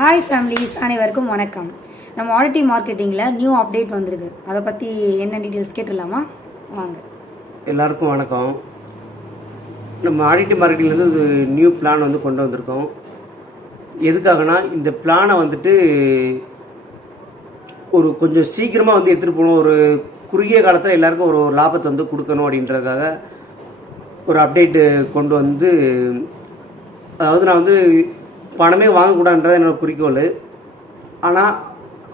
Hi families அனைவருக்கும் வணக்கம். நம்ம ஆடிட்டி மார்க்கெட்டிங்கில் நியூ அப்டேட் வந்திருக்கு. அதை பற்றி என்ன டீட்டெயில்ஸ் கேட்டுடலாமா? வாங்க. எல்லாருக்கும் வணக்கம். நம்ம ஆடிட்டி மார்க்கெட்டிங்லேருந்து ஒரு நியூ பிளான் வந்து கொண்டு வந்திருக்கோம். எதுக்காகனா இந்த பிளானை வந்துட்டு ஒரு கொஞ்சம் சீக்கிரமாக வந்து எடுத்துகிட்டு போகணும். ஒரு குறுகிய காலத்தில் எல்லாருக்கும் ஒரு லாபத்தை வந்து கொடுக்கணும் அப்படின்றதுக்காக ஒரு அப்டேட்டு கொண்டு வந்து அதாவது நான் வந்து பணமே வாங்கக்கூடாதுன்றது என்னோட குறிக்கோள். ஆனால்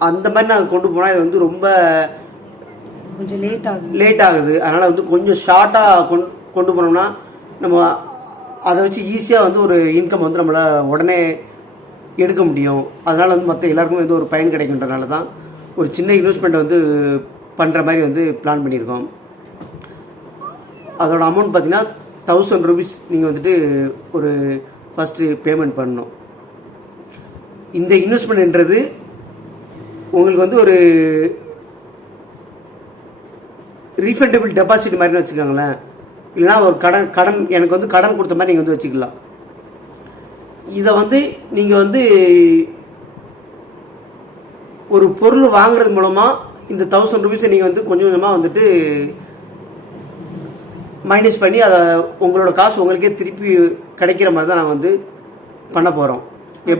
அந்த மாதிரி நான் கொண்டு போனால் இது வந்து ரொம்ப கொஞ்சம் லேட் ஆகும் லேட் ஆகுது. அதனால் வந்து கொஞ்சம் ஷார்ட்டாக கொண்டு கொண்டு போனோம்னா நம்ம அதை வச்சு ஈஸியாக வந்து ஒரு இன்கம் வந்து நம்மளால் உடனே எடுக்க முடியும். அதனால் வந்து மற்ற எல்லாருக்கும் வந்து ஒரு பயன் கிடைக்குன்றனால தான் ஒரு சின்ன இன்வெஸ்ட்மெண்ட் வந்து பண்ணுற மாதிரி வந்து பிளான் பண்ணியிருக்கோம். அதோட அமௌண்ட் பார்த்தீங்கன்னா தௌசண்ட் ருபீஸ் நீங்கள் வந்துட்டு ஒரு ஃபஸ்ட்டு பேமெண்ட் பண்ணணும். இந்த இன்வெஸ்ட்மெண்ட்ன்றது உங்களுக்கு வந்து ஒரு ரீஃபண்டபிள் டெபாசிட் மாதிரின்னு வச்சுக்கோங்களேன். இல்லைனா ஒரு கடன் கடன் எனக்கு வந்து கடன் கொடுத்த மாதிரி நீங்கள் வந்து வச்சுக்கலாம். இதை வந்து நீங்கள் வந்து ஒரு பொருள் வாங்குறது மூலமாக இந்த தௌசண்ட் ருபீஸை நீங்கள் வந்து கொஞ்சம் கொஞ்சமாக வந்துட்டு மைனஸ் பண்ணி அதை உங்களோட காசு உங்களுக்கே திருப்பி கிடைக்கிற மாதிரி தான் நான் வந்து பண்ண போகிறோம்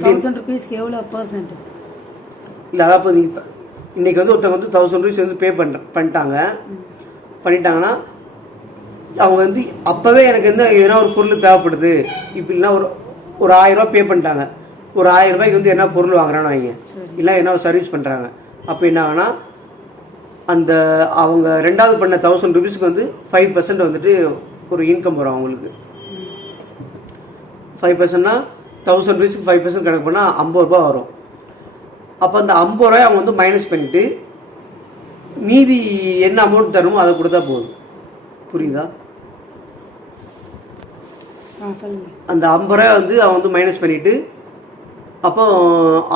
தௌசண்ட் ருபீஸ்க்கு எவ்வளோ பர்சன்ட் இல்லை அதான் இப்போ நீங்கள் இன்னைக்கு வந்து ஒருத்தவங்க வந்து தௌசண்ட் ருபீஸ் வந்து பே பண்ண பண்ணிட்டாங்க. பண்ணிட்டாங்கன்னா அவங்க வந்து அப்போவே எனக்கு வந்து எதனா ஒரு பொருள் தேவைப்படுது. இப்போ இல்லைன்னா ஒரு ஒரு ஆயிரம் ரூபாய் பே பண்ணிட்டாங்க. ஒரு ஆயிரம் ரூபாய்க்கு வந்து என்ன பொருள் வாங்குறான்னு வைங்க. இல்லை என்ன சர்வீஸ் பண்ணுறாங்க அப்போ என்ன ஆகுனா அந்த அவங்க ரெண்டாவது பண்ண தௌசண்ட் ருபீஸ்க்கு வந்து ஃபைவ் பர்சன்ட் வந்துட்டு ஒரு இன்கம் வரும் அவங்களுக்கு. ஃபைவ் பர்சன்ட்னா தௌசண்ட் ருபீஸ்க்கு ஃபைவ் பர்சன்ட் கணக்கு பண்ணால் ஐம்பது ரூபா வரும். அப்போ அந்த ஐம்பது ரூபாய் அவங்க வந்து மைனஸ் பண்ணிட்டு மீதி என்ன அமௌண்ட் தரணுமோ அதை கொடுத்தா போதும். புரியுதா? அந்த ஐம்பது ரூபாய் வந்து அவன் வந்து மைனஸ் பண்ணிட்டு அப்போ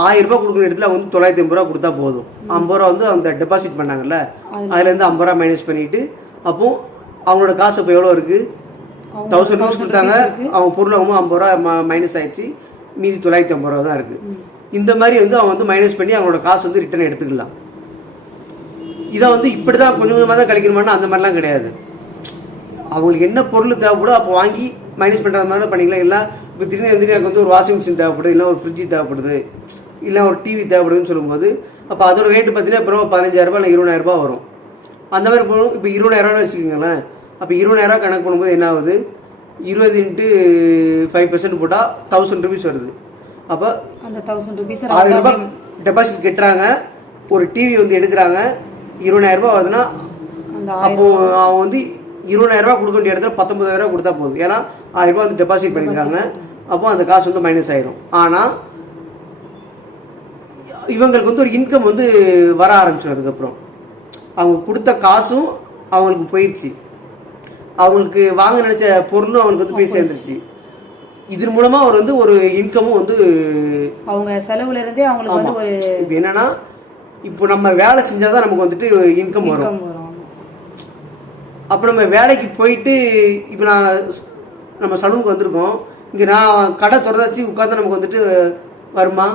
ஆயிரம் ரூபாய் கொடுக்குற இடத்துல அவங்க வந்து தொள்ளாயிரத்தி ஐம்பது ரூபா கொடுத்தா போதும். ஐம்பது ரூபா வந்து அந்த டெபாசிட் பண்ணாங்கல்ல அதுலேருந்து ஐம்பது ரூபா மைனஸ் பண்ணிட்டு அப்போ அவங்களோட காசு இப்போ எவ்வளோ இருக்கு? அவங்க தௌசண்ட் ருபீஸ் கொடுத்தாங்க. அவங்க பொருள் அவங்க ஐம்பது ரூபா மைனஸ் ஆயிடுச்சு. மீதி தொள்ளாயிரத்தி ஐம்பது ரூபா தான் இருக்குது இந்த மாதிரி வந்து அவங்க வந்து மைனஸ் பண்ணி அவங்களோட காசு வந்து ரிட்டர்ன் எடுத்துக்கலாம். இதை வந்து இப்படி தான் கொஞ்சம் கொஞ்சமாக தான் கழிக்கணுமானா அந்த மாதிரிலாம் கிடையாது. அவங்களுக்கு என்ன பொருள் தேவைப்படுதோ அப்போ வாங்கி மைனஸ் பண்ணுற மாதிரி பண்ணிக்கலாம். இல்லை இப்போ திடீர்னு வந்து எனக்கு வந்து ஒரு வாஷிங் மிஷின் தேவைப்படுது இல்லை ஒரு ஃப்ரிட்ஜ் தேவைப்படுது இல்லை ஒரு டிவி தேவைப்படுதுன்னு சொல்லும்போது அப்போ அதோட ரேட்டு பார்த்தீங்கன்னா அப்புறம் பதினஞ்சாயிரரூபா இல்லை இருபதாயிரரூபா வரும். அந்த மாதிரி போகணும் இப்போ இருபதாயிரரூவா வச்சுக்கோங்களேன். அப்போ இருபதாயிரரூவா கணக்கு பண்ணும்போது என்ன ஆகுது? இருபது இன்ட்டு ஃபைவ் பர்சன்ட் போட்டால் தௌசண்ட் ருபீஸ் வருது. அப்போ அந்த தௌசண்ட் ருபீஸ் ஆயிரம் ரூபாய் டெபாசிட் கட்டுறாங்க. ஒரு டிவி வந்து எடுக்கிறாங்க. இருபதாயிரம் ரூபாய் வருதுன்னா அப்போ அவன் வந்து இருபதாயிரம் ரூபாய் கொடுக்க வேண்டிய இடத்துல பத்தொன்பதாயிரம் ரூபாய் கொடுத்தா போதும். ஏன்னா ஆயிரம் ரூபாய் வந்து டெபாசிட் பண்ணிருக்காங்க அப்போ அந்த காசு வந்து மைனஸ் ஆயிரும். ஆனா இவங்களுக்கு வந்து ஒரு இன்கம் வந்து வர ஆரம்பிச்சிடும் அதுக்கப்புறம். அவங்க கொடுத்த காசும் அவங்களுக்கு போயிடுச்சு அவங்களுக்கு வாங்க நினைச்ச பொருளும் அவங்களுக்கு வந்து போய் சேர்ந்துருச்சு. இதன் மூலமா அவர் வந்து ஒரு இன்கமும் வந்து அவங்க செலவுல இருந்தே அவங்களுக்கு வந்து ஒரு இப்போ என்னன்னா இப்போ நம்ம வேலை செஞ்சாதான் நமக்கு வந்துட்டு இன்கம் வரும். அப்போ நம்ம வேலைக்கு போயிட்டு இப்போ நான் நம்ம சலூனுக்கு வந்திருக்கோம். இங்கே நான் கடை திறந்தாச்சு உட்காந்து நமக்கு வந்துட்டு வருமா?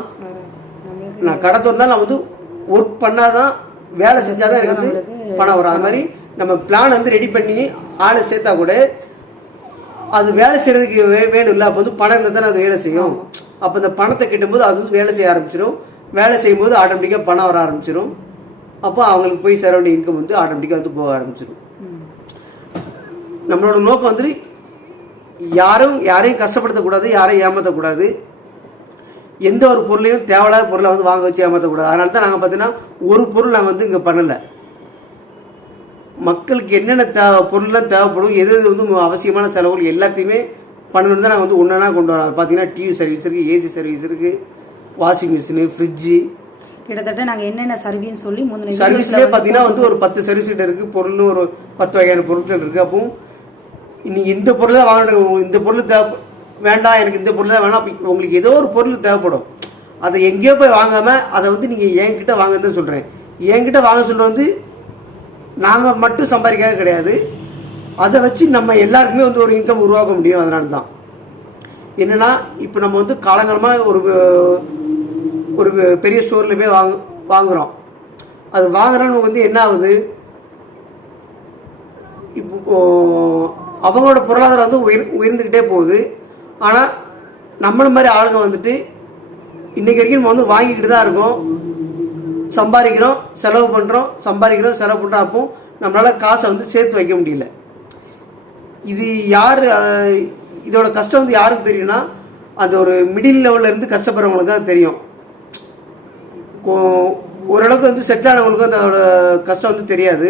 நான் கடை திறந்தாலும் நான் வந்து ஒர்க் பண்ணாதான் வேலை செஞ்சாதான் எனக்கு வந்து பணம் வரும். அது மாதிரி நம்ம பிளான் வந்து ரெடி பண்ணி ஆளை சேர்த்தா கூட அது வேலை செய்யறதுக்கு வே- வேணும் இல்லை அப்போ வந்து பணம் இருந்தால் தானே அது வேலை செய்யும். அப்போ இந்த பணத்தை கிட்டும்போது அது வந்து வேலை செய்ய ஆரம்பிச்சிடும் வேலை செய்யும்போது ஆட்டோமேட்டிக்காக பணம் வர ஆரம்பிச்சிடும் அப்போ அவங்களுக்கு போய் சேர வேண்டிய இன்கம் வந்து ஆட்டோமேட்டிக்காக வந்து போக ஆரம்பிச்சிடும் நம்மளோட நோக்கம் வந்து யாரும் யாரையும் கஷ்டப்படுத்தக்கூடாது யாரையும் ஏமாற்றக்கூடாது எந்த ஒரு பொருளையும் தேவையில்லாத பொருளை வந்து வாங்க வச்சு ஏமாற்றக்கூடாது அதனால தான் நாங்கள் பார்த்தீங்கன்னா ஒரு பொருள் நாங்கள் வந்து இங்கே பண்ணலை. மக்களுக்கு என்னென்ன தேவை பொருள்லாம் தேவைப்படும் எது எது வந்து அவசியமான செலவுகள் எல்லாத்தையுமே பண்ணணும் தான் நாங்கள் வந்து ஒன்றா கொண்டு வரோம் பார்த்தீங்கன்னா டிவி சர்வீஸ் இருக்குது ஏசி சர்வீஸ் இருக்குது வாஷிங் மிஷினு ஃப்ரிட்ஜு கிட்டத்தட்ட நாங்க என்னென்ன சர்வீஸ் சொல்லி முந்தின சர்வீஸ்லேயே பார்த்தீங்கன்னா வந்து ஒரு பத்து சர்வீஸ் கிட்ட இருக்கு. பொருள்னு ஒரு பத்து வகையான பொருட்கள் இருக்கு. அப்போ நீங்க இந்த பொருள் தான் வாங்கணும். இந்த பொருள் தேவை வேண்டாம் எனக்கு இந்த பொருள் தான் வேணாம். அப்ப உங்களுக்கு ஏதோ ஒரு பொருள் தேவைப்படும். அதை எங்கேயோ போய் வாங்காம அதை வந்து நீங்க என்கிட்ட வாங்கன்னு தான் சொல்றேன். என்கிட்ட வாங்க சொல்ற வந்து நாங்கள் மட்டும் சம்பாதிக்காக கிடையாது. அதை வச்சு நம்ம எல்லாருக்குமே வந்து ஒரு இன்கம் உருவாக்க முடியும் அதனால தான் என்னென்னா இப்போ நம்ம வந்து காலங்காலமாக ஒரு ஒரு பெரிய ஸ்டோரில் போய் வாங்க வாங்குகிறோம் அது வாங்குறவங்க வந்து என்ன ஆகுது? இப்போ அவங்களோட பொருளாதாரம் வந்து உயர் உயர்ந்துக்கிட்டே போகுது. ஆனால் நம்மள மாதிரி ஆளுங்க வந்துட்டு இன்றைக்கி வரைக்கும் நம்ம வந்து வாங்கிக்கிட்டு தான் இருக்கோம். சம்பாதிக்கிறோம் செலவு பண்ணுறோம் சம்பாதிக்கிறோம் செலவு பண்ணுறோம் அப்போ நம்மளால் காசை வந்து சேர்த்து வைக்க முடியல. இது யார் இதோட கஷ்டம் வந்து யாருக்கு தெரியும்னா அந்த ஒரு மிடில் லெவல்ல இருந்து கஷ்டப்படுறவங்களுக்கு தான் தெரியும். ஓரளவுக்கு வந்து செட்டில் ஆனவங்களுக்கு அதோட கஷ்டம் வந்து தெரியாது.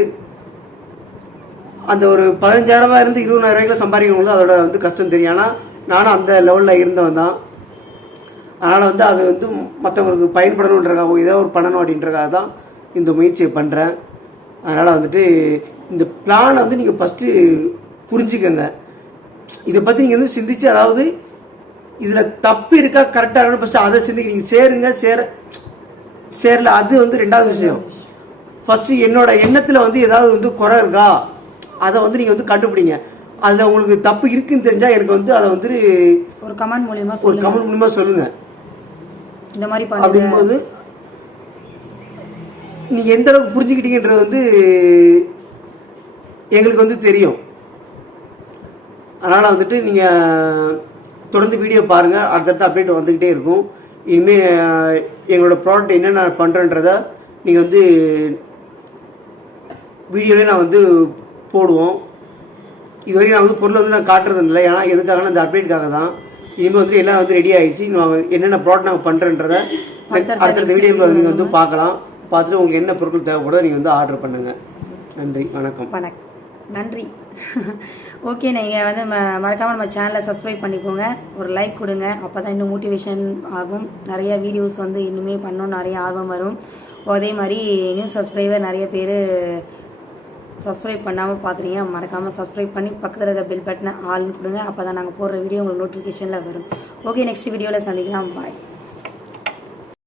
அந்த ஒரு பதினஞ்சாயிரமா இருந்து இருபதாயிரம் ரூபாய்க்குள்ள சம்பாதிக்கிறவங்களுக்கு அதோட வந்து கஷ்டம் தெரியும். ஆனால் நானும் அந்த லெவலில் இருந்தவன் தான். அதனால் வந்து அது வந்து மற்றவங்களுக்கு பயன்படணுன்றக்காக ஏதோ ஒரு பண்ணணும் அப்படின்றக்காக தான் இந்த முயற்சியை பண்ணுறேன் அதனால் வந்துட்டு இந்த பிளானை வந்து நீங்கள் ஃபஸ்ட்டு புரிஞ்சுக்கங்க. இதை பற்றி நீங்கள் வந்து சிந்திச்சு அதாவது இதில் தப்பு இருக்கா கரெக்டாக இருக்கணும் ஃபஸ்ட்டு அதை சிந்திக்க நீங்கள் சேருங்க சேர சேரல அது வந்து ரெண்டாவது விஷயம். ஃபஸ்ட்டு என்னோட எண்ணத்தில் வந்து ஏதாவது வந்து குறை இருக்கா அதை வந்து நீங்கள் வந்து கண்டுபிடிங்க. அதில் உங்களுக்கு தப்பு இருக்குன்னு தெரிஞ்சால் எனக்கு வந்து அதை வந்து ஒரு கமெண்ட் மூலியமா ஒரு கமெண்ட் மூலியமாக சொல்லுங்கள் இந்த மாதிரி அப்படிங்கும்போது நீங்க எந்த அளவுக்கு புரிஞ்சுக்கிட்டீங்கன்றது வந்து எங்களுக்கு வந்து தெரியும். அதனால வந்துட்டு நீங்க தொடர்ந்து வீடியோ பாருங்க. அடுத்தடுத்த அப்டேட் வந்துகிட்டே இருக்கும். இனிமே எங்களோட ப்ராடக்ட் என்னென்ன பண்றேன்றத நீங்க வந்து வீடியோலேயே நான் வந்து போடுவோம். இதுவரையும் நான் வந்து பொருளை வந்து நான் காட்டுறது இல்லை ஏன்னா எதுக்காகனா இந்த அப்டேட்டுக்காக தான் இனிமேல் வந்து எல்லாம் வந்து ரெடி ஆயிடுச்சு. நாங்கள் என்னென்ன ப்ராடக்ட் நாங்கள் பண்ணுறன்றத அடுத்தடுத்த வீடியோவில் நீங்கள் வந்து பார்க்கலாம். பார்த்துட்டு உங்களுக்கு என்ன பொருட்கள் தேவைப்படுதோ நீங்கள் வந்து ஆர்டர் பண்ணுங்க. நன்றி வணக்கம். வணக்கம் நன்றி. ஓகே நீங்கள் வந்து ம மறக்காமல் நம்ம சேனலை சப்ஸ்கிரைப் பண்ணிக்கோங்க. ஒரு லைக் கொடுங்க. அப்போ தான் இன்னும் மோட்டிவேஷன் ஆகும். நிறைய வீடியோஸ் வந்து இன்னுமே பண்ணணும். நிறைய ஆர்வம் வரும். அதே மாதிரி நியூ சப்ஸ்கிரைபர் நிறைய பேர் சப்ஸ்கிரைப் பண்ணாமல் பார்க்குறீங்க மறக்காமல் சப்ஸ்கிரைப் பண்ணி பக்கத்தில் இருக்க பெல் பட்டனை ஆள்னு கொடுங்க. அப்போ தான் நாங்கள் போடுற வீடியோ உங்களுக்கு நோட்டிஃபிகேஷனில் வரும். ஓகே நெக்ஸ்ட் வீடியோவில் சந்திக்கலாம். பாய்